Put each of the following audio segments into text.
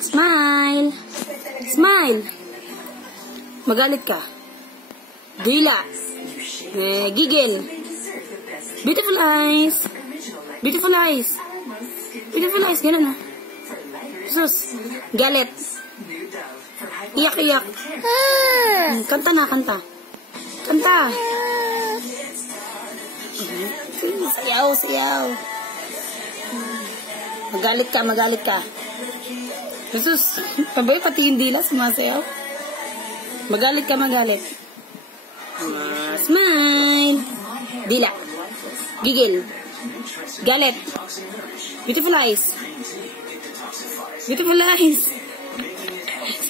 Smile. Smile. Magalit ka. Dila. Gigil. Beautiful eyes. Beautiful eyes. Beautiful eyes. Ganun, sus. Galit. Iyak-iyak. Kanta na, kanta. Kanta. Sayaw, sayaw. Magalit ka, magalit ka. Jesus, pabay pati yung dila, sumasayaw. Magalit ka, magalit. Smile. Dila. Gigil. Galit. Beautiful eyes. Beautiful eyes.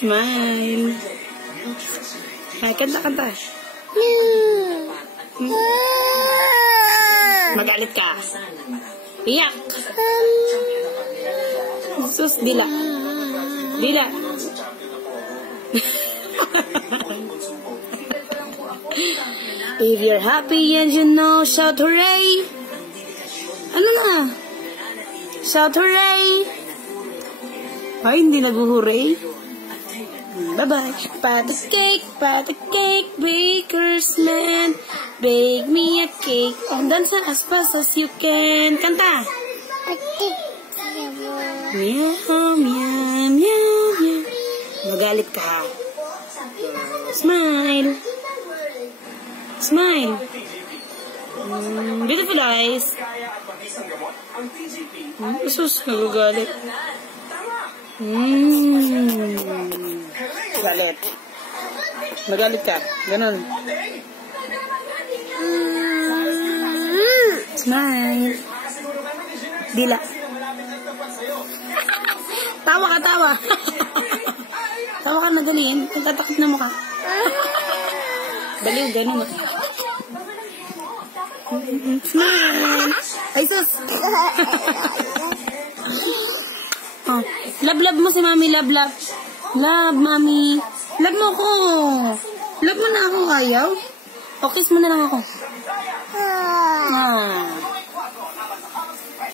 Smile. Kanta, kanta. Magalit ka. Iyak. Jesus, dila. Dila. If you're happy and you know, shout hooray. Ano na? Shout hooray. Ay, hindi nag-hooray. Bye-bye. Pat the cake, baker's man. Bake me a cake. Dance as fast as you can. Kanta. Meow, meow, meow, meow. Magalit ka. Smile. Smile. Beautiful eyes. Sus, nagagalit. Galit. Magalit ka. Ganon. Smile. Dila. Tawa ka, tawa. Tawa ka na daliin. Tatakot na mukha. Baliw, ganun. Smile. Ay, sus. Oh, love mo si Mami, love. Love, Mami. Love mo ko. Love mo na ako, ayaw. O, kiss mo na lang ako.